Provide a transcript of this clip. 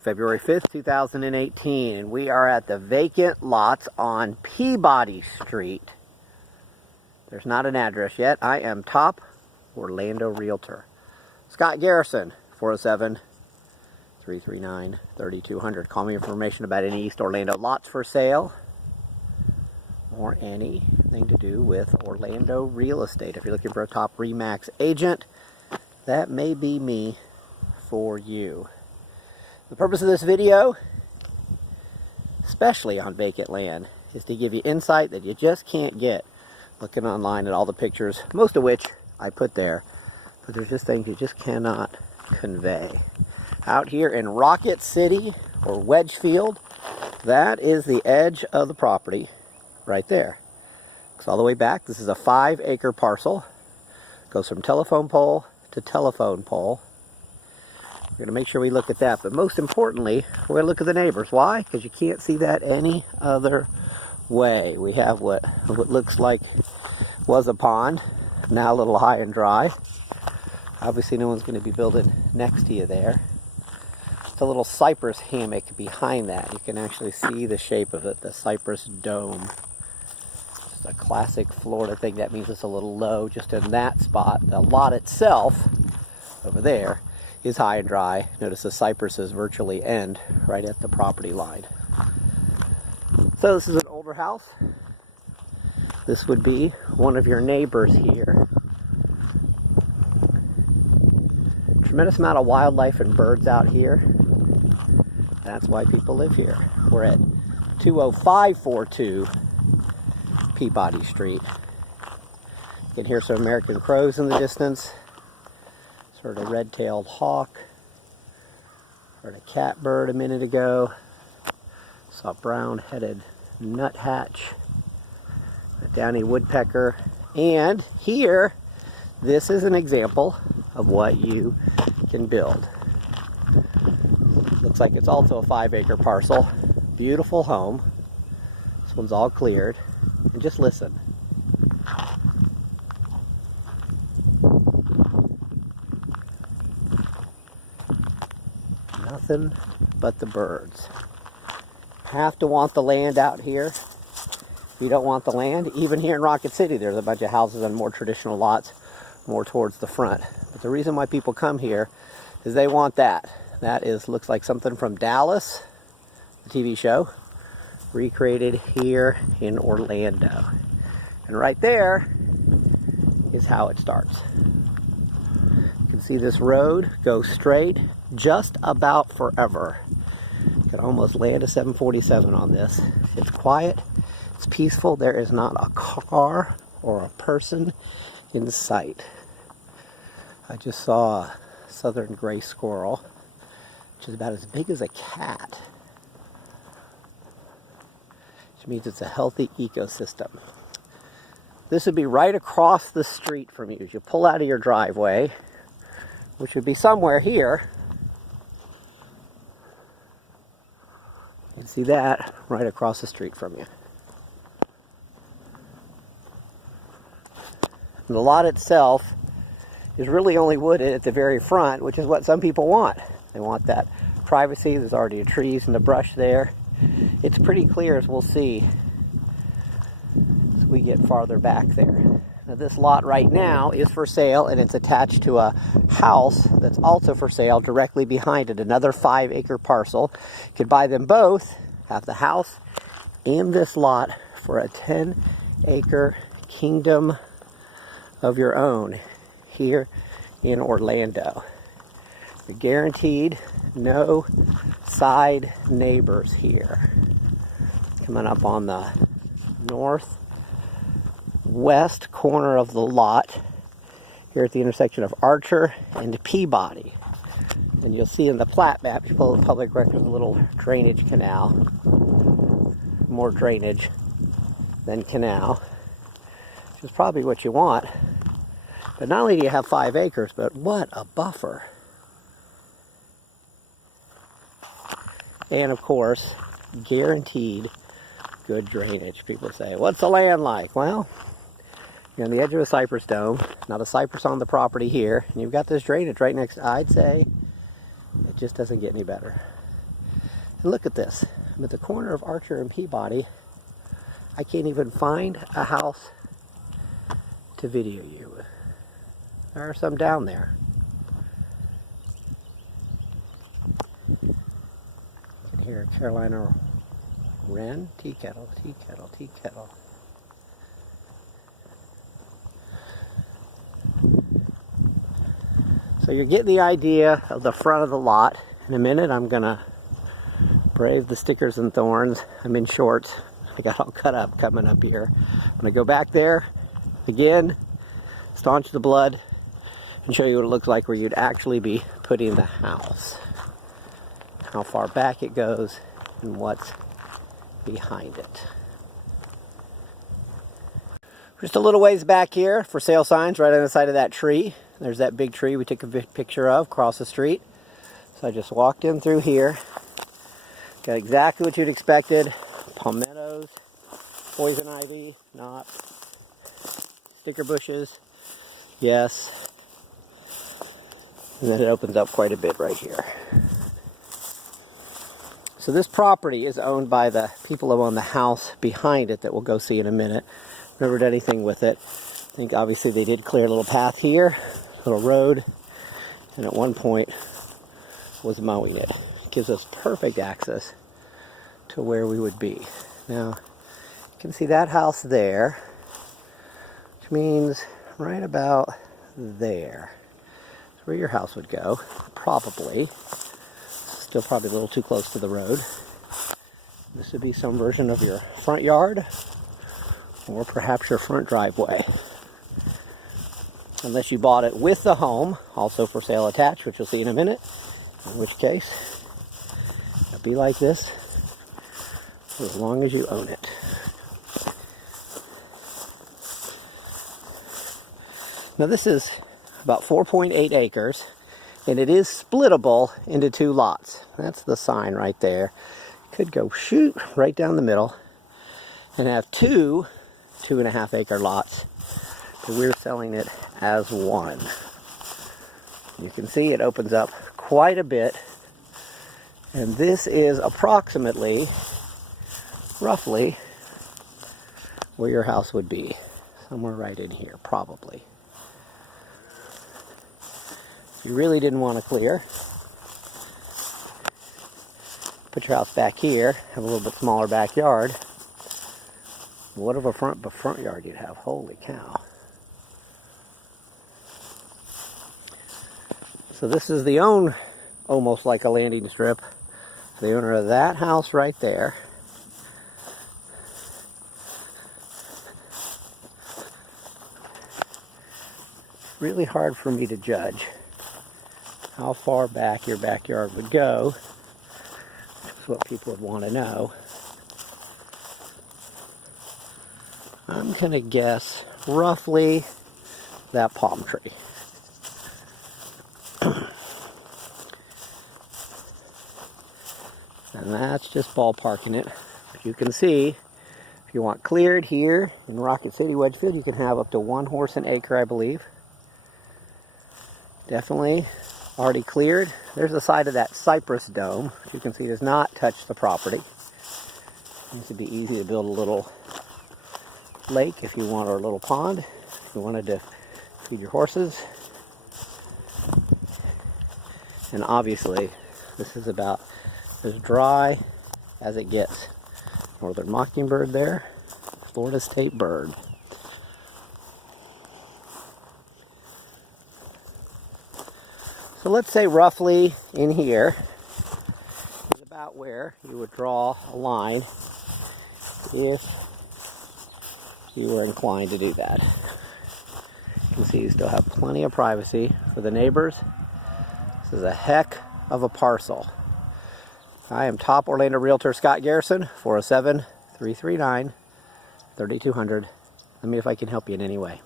February 5th, 2018, and we are at the vacant lots on Peabody Street. There's not an address yet. I am top Orlando Realtor. Scott Garrison, 407-339-3200. Call me information about any East Orlando lots for sale or anything to do with Orlando real estate. If you're looking for a top ReMax agent, that may be me for you. The purpose of this video, especially on vacant land, is to give you insight that you just can't get looking online at all the pictures, most of which I put there, but there's just things you just cannot convey. Out here in Rocket City or Wedgefield, that is the edge of the property right there. It's all the way back. This is a 5-acre parcel. Goes from telephone pole to telephone pole. We're going to make sure we look at that, but most importantly, we're going to look at the neighbors. Why? Because you can't see that any other way. We have what looks like was a pond, now a little high and dry. Obviously no one's going to be building next to you there. It's a little cypress hammock behind that. You can actually see the shape of it, the cypress dome. Just a classic Florida thing. That means it's a little low just in that spot. The lot itself over there is high and dry. Notice the cypresses virtually end right at the property line. So this is an older house. This would be one of your neighbors here. Tremendous amount of wildlife and birds out here. That's why people live here. We're at 20542 Peabody Street. You can hear some American crows in the distance. Heard a red-tailed hawk. Heard a catbird a minute ago. Saw a brown-headed nuthatch. A downy woodpecker. And here, this is an example of what you can build. Looks like it's also a 5-acre parcel. Beautiful home. This one's all cleared. And just listen. Nothing but the birds. Have to want the land out here. If you don't want the land, even here in Rocket City, there's a bunch of houses on more traditional lots, more towards the front. But the reason why people come here is they want that. That looks like something from Dallas, the TV show, recreated here in Orlando. And right there is how it starts. You can see this road go straight just about forever. You can almost land a 747 on this. It's quiet, it's peaceful, there is not a car or a person in sight. I just saw a southern gray squirrel, which is about as big as a cat, which means it's a healthy ecosystem. This would be right across the street from you. As you pull out of your driveway, which would be somewhere here, you can see that right across the street from you. And the lot itself is really only wooded at the very front, which is what some people want. They want that privacy. There's already trees and the brush there. It's pretty clear, as we'll see as we get farther back there. Now, this lot right now is for sale, and it's attached to a house that's also for sale directly behind it, another 5-acre parcel. You could buy them both, have the house and this lot for a 10-acre kingdom of your own here in Orlando. You're guaranteed no side neighbors here. Coming up on the northwest corner of the lot here at the intersection of Archer and Peabody. And you'll see in the plat map, you pull the public record, a little drainage canal. More drainage than canal, which is probably what you want. But not only do you have 5 acres, but what a buffer. And of course, guaranteed good drainage. People say, what's the land like? Well, you're on the edge of a cypress dome, not a cypress on the property here, and you've got this drainage right next to, I'd say, it just doesn't get any better. And look at this. I'm at the corner of Archer and Peabody. I can't even find a house to video you. There are some down there. You can hear Carolina wren, tea kettle, tea kettle, tea kettle. So you're getting the idea of the front of the lot. In a minute I'm gonna brave the stickers and thorns. I'm in shorts. I got all cut up coming up here. I'm gonna go back there again, staunch the blood, and show you what it looks like where you'd actually be putting the house. How far back it goes and what's behind it. Just a little ways back here, for sale signs right on the side of that tree. There's that big tree we took a picture of across the street. So I just walked in through here. Got exactly what you'd expected. Palmettos, poison ivy, not. Sticker bushes, yes. And then it opens up quite a bit right here. So this property is owned by the people who own the house behind it that we'll go see in a minute. Never did anything with it. I think obviously they did clear a little path here, little road, and at one point was mowing it. It gives us perfect access to where we would be. Now, you can see that house there, which means right about there. That's where your house would go, probably. Still probably a little too close to the road. This would be some version of your front yard, or perhaps your front driveway. Unless you bought it with the home, also for sale attached, which you'll see in a minute, in which case it'll be like this for as long as you own it. Now this is about 4.8 acres, and it is splittable into 2 lots. That's the sign right there. Could go shoot right down the middle and have 2 2.5 acre lots, but we're selling it as one. You can see it opens up quite a bit, and this is approximately, roughly, where your house would be. Somewhere right in here, probably. If you really didn't want to clear, put your house back here, have a little bit smaller backyard. What of a front yard you'd have, holy cow. So this is the almost like a landing strip, the owner of that house right there. Really hard for me to judge how far back your backyard would go, which is what people would want to know. I'm going to guess roughly that palm tree. And that's just ballparking it. But you can see, if you want cleared here in Rocket City, Wedgefield, you can have up to 1 horse an acre, I believe. Definitely already cleared. There's the side of that cypress dome, which you can see does not touch the property. This would be easy to build a little lake if you want, or a little pond if you wanted to feed your horses. And obviously this is about as dry as it gets. Northern mockingbird there, Florida state bird. So let's say roughly in here is about where you would draw a line if you were inclined to do that. You can see you still have plenty of privacy for the neighbors. This is a heck of a parcel. I am top Orlando Realtor Scott Garrison, 407-339-3200. Let me know if I can help you in any way.